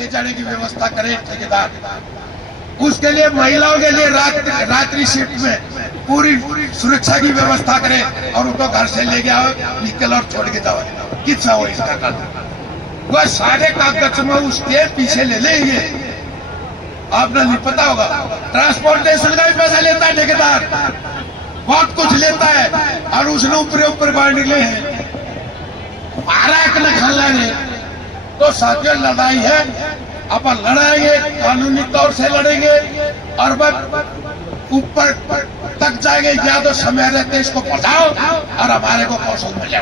ले जाने की व्यवस्था करे ठेकेदार। उसके लिए महिलाओं के लिए रात्रि शिफ्ट में पूरी सुरक्षा की व्यवस्था करे और उनको घर से ले गया निकल और छोड़ के जाओ। कितना हो इसका करना, वह सारे कागज में उसके पीछे ले लेंगे। आपने नहीं पता होगा, ट्रांसपोर्टेशन का भी पैसा लेता है ठेकेदार, बहुत कुछ लेता है और उसने ऊपर बांट निकले हैं। मारा एक न खाना है तो साथियों लड़ाई है, अपन लड़ाएंगे, कानूनी तौर से लड़ेंगे और ऊपर तक जाएंगे। या तो समय रहते इसको पहुंचाओ और हमारे को कौशल मिले,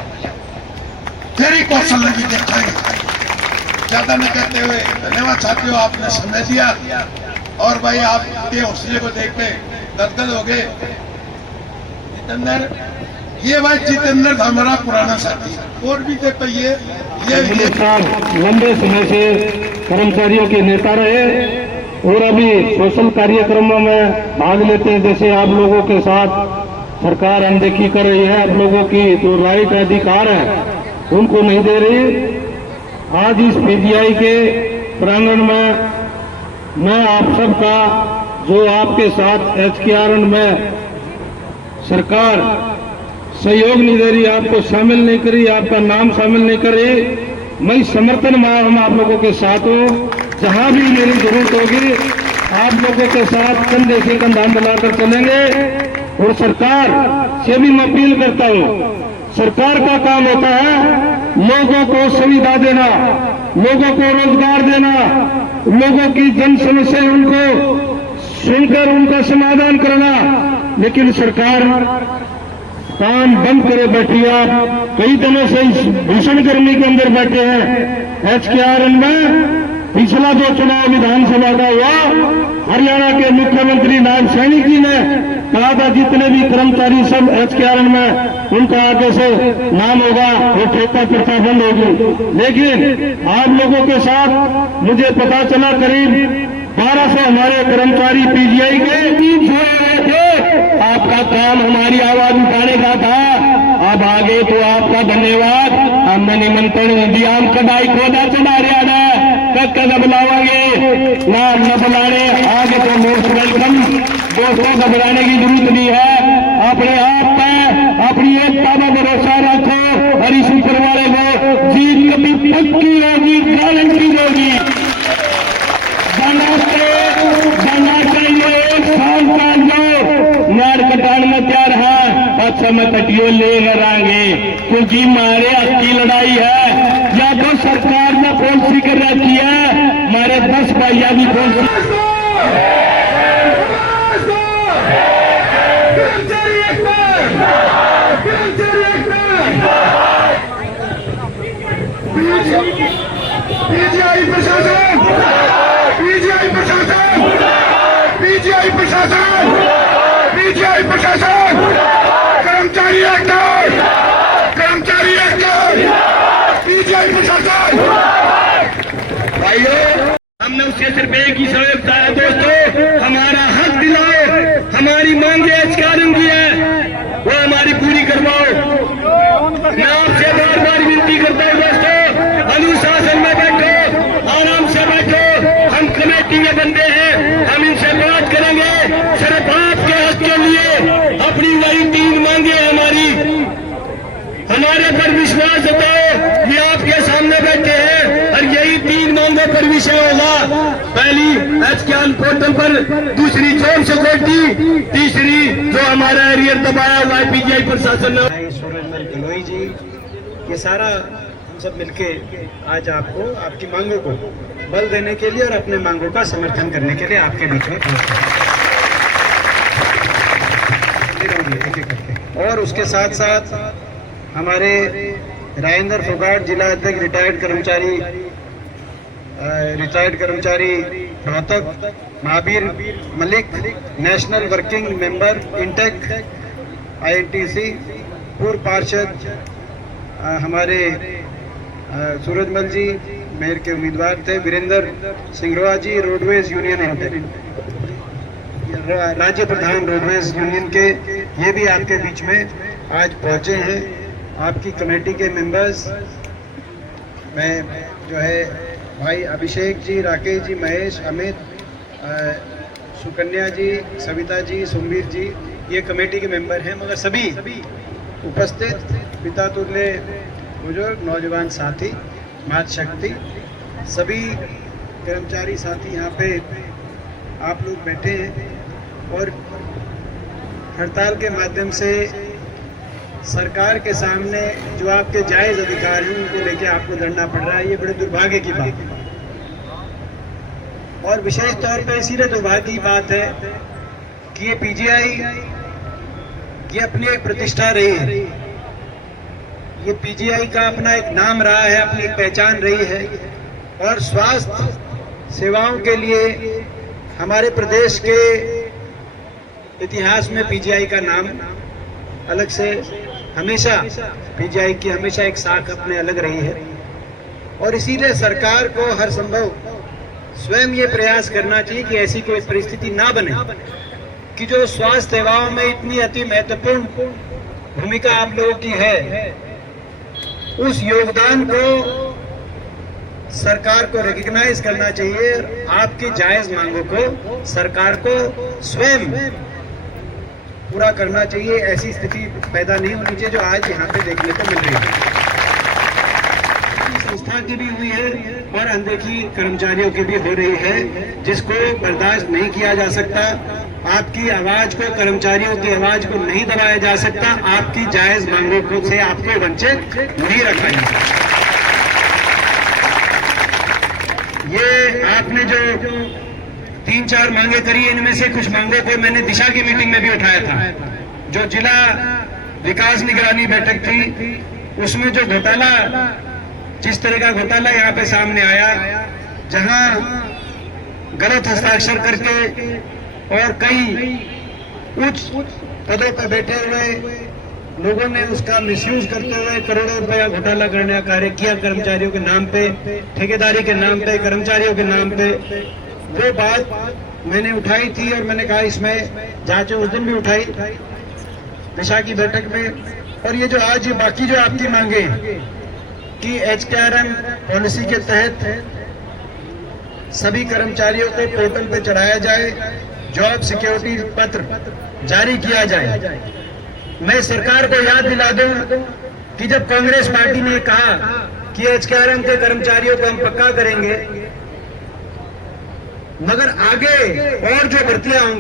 फिर ही कौशल नहीं देखेंगे। ज्यादा न कहते हुए धन्यवाद साथियों, आपने समय दिया और भाई आपके हौसले को देख के गदगद हो गए। जितेंद्र, ये भाई जितेंद्र था हमारा पुराना साथी, और भी देखो ये लंबे समय से कर्मचारियों के नेता रहे और अभी सोशल कार्यक्रमों में भाग लेते हैं। जैसे आप लोगों के साथ सरकार अनदेखी कर रही है, आप लोगों की जो राइट अधिकार है उनको नहीं दे रही। आज इस पीजीआई के प्रांगण में मैं आप सबका, जो आपके साथ एचकेआरएन में सरकार सहयोग नहीं दे रही, आपको शामिल नहीं करी, आपका नाम शामिल नहीं करे, मैं समर्थन में हम आप लोगों के साथ हूँ। जहां भी मेरी जरूरत होगी आप लोगों के साथ कंधे से कंधा मिलाकर चलेंगे। और सरकार से भी मैं अपील करता हूँ, सरकार का काम होता है लोगों को सुविधा देना, लोगों को रोजगार देना, लोगों की जन समस्या उनको सुनकर उनका समाधान करना। लेकिन सरकार काम बंद करे बैठी है। आप कई दिनों से इस भीषण गर्मी के अंदर बैठे हैं। एचकेआरएन में पिछला जो चुनाव विधानसभा का हुआ, हरियाणा के मुख्यमंत्री नायब सैनी जी ने कहा था जितने भी कर्मचारी सब एचकेआरएन में उनका आगे से नाम होगा वो ठेका प्रथा बंद होगी। लेकिन आप लोगों के साथ मुझे पता चला करीब 1200 हमारे कर्मचारी पीजीआई के थे। आपका काम हमारी आवाज उठाने का था। अब आगे तो आपका धन्यवाद। हमने निमंत्रण दिया, हम कदाई खोदा चढ़ा रहा है, कद बुलावांगे ना न बुलाने, आगे तो मोस्ट वेलकम। दोस्तों, घबराने की जरूरत नहीं है। अपने आप पे अपनी एकता में भरोसा रखो और इस ऊपर वाले को जीत कभी पक्की होगी, गारंटी होगी। जाना चाहिए 1 साल का जो नाड़ कटान में प्यार है, अच्छा मैं कटियो ले करांगे, क्योंकि मारे आपकी लड़ाई है। या तो सरकार ने पॉलिसी कर रखी है, हमारे 10 भैया भी पॉलिसी पीजीआई प्रशासन, पीजीआई प्रशासन, पीजीआई प्रशासन, पीजीआई प्रशासन, कर्मचारी एक्टर, कर्मचारी एक्टर, पीजीआई प्रशासन। भाइयों, हमने उससे सिर्फ एक ही सवाल है दोस्तों, हमारा हक दिलाओ, हमारी मांगे एचकेआरएन की है, वो हमारी पूरी करवाओ। मैं आपसे बार बार विनती करता हूँ दोस्तों, अनुशासन में बैठो, आराम से बैठो। हम कमेटी के बंदे हैं, हम इनसे बात करेंगे। सिर्फ आपके हक के लिए अपनी वही 3 मांगे हमारे पर विश्वास जताओ। ये आपके सामने बैठे हैं और यही 3 मांगों पर विषय होगा। पहली एचकेआरएन पोर्टल पर, दूसरी जॉब सिक्योरिटी, तीसरी जो हमारा एरियर दबाया हुआ है पीजीआई प्रशासन ने। सूरजमल गिलोई जी, ये सारा हम सब मिलके आज आपको आपकी मांगों को बल देने के लिए और अपने मांगों का समर्थन करने के लिए आपके बीच में और उसके साथ साथ हमारे राजेंद्र फोगाट जिला अध्यक्ष रिटायर्ड कर्मचारी Rohtak, Mahavir Malik national working member intake INTC, पूर्व पार्षद हमारे सूरजमल जी मेयर के उम्मीदवार थे, वीरेंद्र सिंगरवा जी रोडवेज यूनियन राज्य प्रधान रोडवेज यूनियन के, ये भी आपके बीच में आज पहुंचे हैं। आपकी कमेटी के मेंबर्स में जो है भाई अभिषेक जी, राकेश जी, महेश, अमित, सुकन्या जी, सविता जी, सुमवीर जी, ये कमेटी के मेंबर हैं। मगर सभी उपस्थित पिता तुल्य बुजुर्ग, नौजवान साथी, मातृशक्ति, सभी कर्मचारी साथी यहाँ पे आप लोग बैठे हैं और हड़ताल के माध्यम से सरकार के सामने जो आपके जायज़ अधिकार हैं उनको लेके आपको लड़ना पड़ रहा है। ये बड़े दुर्भाग्य की बात है और विशेष तौर पे इसीलिए दुर्भाग्य की बात है कि ये पीजीआई ये अपनी एक प्रतिष्ठा रही है, ये पीजीआई का अपना एक नाम रहा है, अपनी एक पहचान रही है और स्वास्थ्य सेवाओं के लिए हमारे प्रदेश के इतिहास में पीजीआई का नाम अलग से हमेशा, पीजीआई की हमेशा एक साख अपने अलग रही है और इसीलिए सरकार को हर संभव स्वयं ये प्रयास करना चाहिए कि ऐसी कोई परिस्थिति ना बने कि जो स्वास्थ्य सेवाओं में इतनी अति महत्वपूर्ण भूमिका आप लोगों की है, उस योगदान को सरकार को रिकॉग्नाइज करना चाहिए। आपकी जायज मांगों को सरकार को स्वयं पूरा करना चाहिए। ऐसी स्थिति पैदा नहीं होनी चाहिए जो आज यहाँ पे देखने को मिल रही है। संस्था की भी हुई है और अनदेखी कर्मचारियों की भी हो रही है, जिसको बर्दाश्त नहीं किया जा सकता। आपकी आवाज को, कर्मचारियों की आवाज को नहीं दबाया जा सकता। आपकी जायज मांगों से आपको वंचित नहीं रखा जा सकता। ये आपने जो 3-4 मांगे करी, इनमें से कुछ मांगों को मैंने दिशा की मीटिंग में भी उठाया था। जो जिला विकास निगरानी बैठक थी उसमें जो घोटाला, जिस तरह का घोटाला यहाँ पे सामने आया, जहां गलत हस्ताक्षर करके और कई उच्च पदों पर बैठे हुए लोगों ने उसका मिसयूज करते हुए करोड़ों रुपया घोटाला करने का कार्य किया कर्मचारियों के नाम पे, ठेकेदारी के नाम पे, कर्मचारियों के नाम पे। वो बात मैंने उठाई थी और मैंने कहा इसमें जांच उस दिन भी उठाई दिशा की बैठक में। और ये जो आज ये बाकी जो आपकी मांगे कि HKRM पॉलिसी के तहत सभी कर्मचारियों को पोर्टल पे चढ़ाया जाए, जॉब सिक्योरिटी पत्र जारी किया जाए। मैं सरकार को याद दिला दूं कि जब कांग्रेस पार्टी ने कहा कि HKRM के कर्मचारियों को हम पक्का करेंगे, मगर आगे और जो भर्तियां होंगी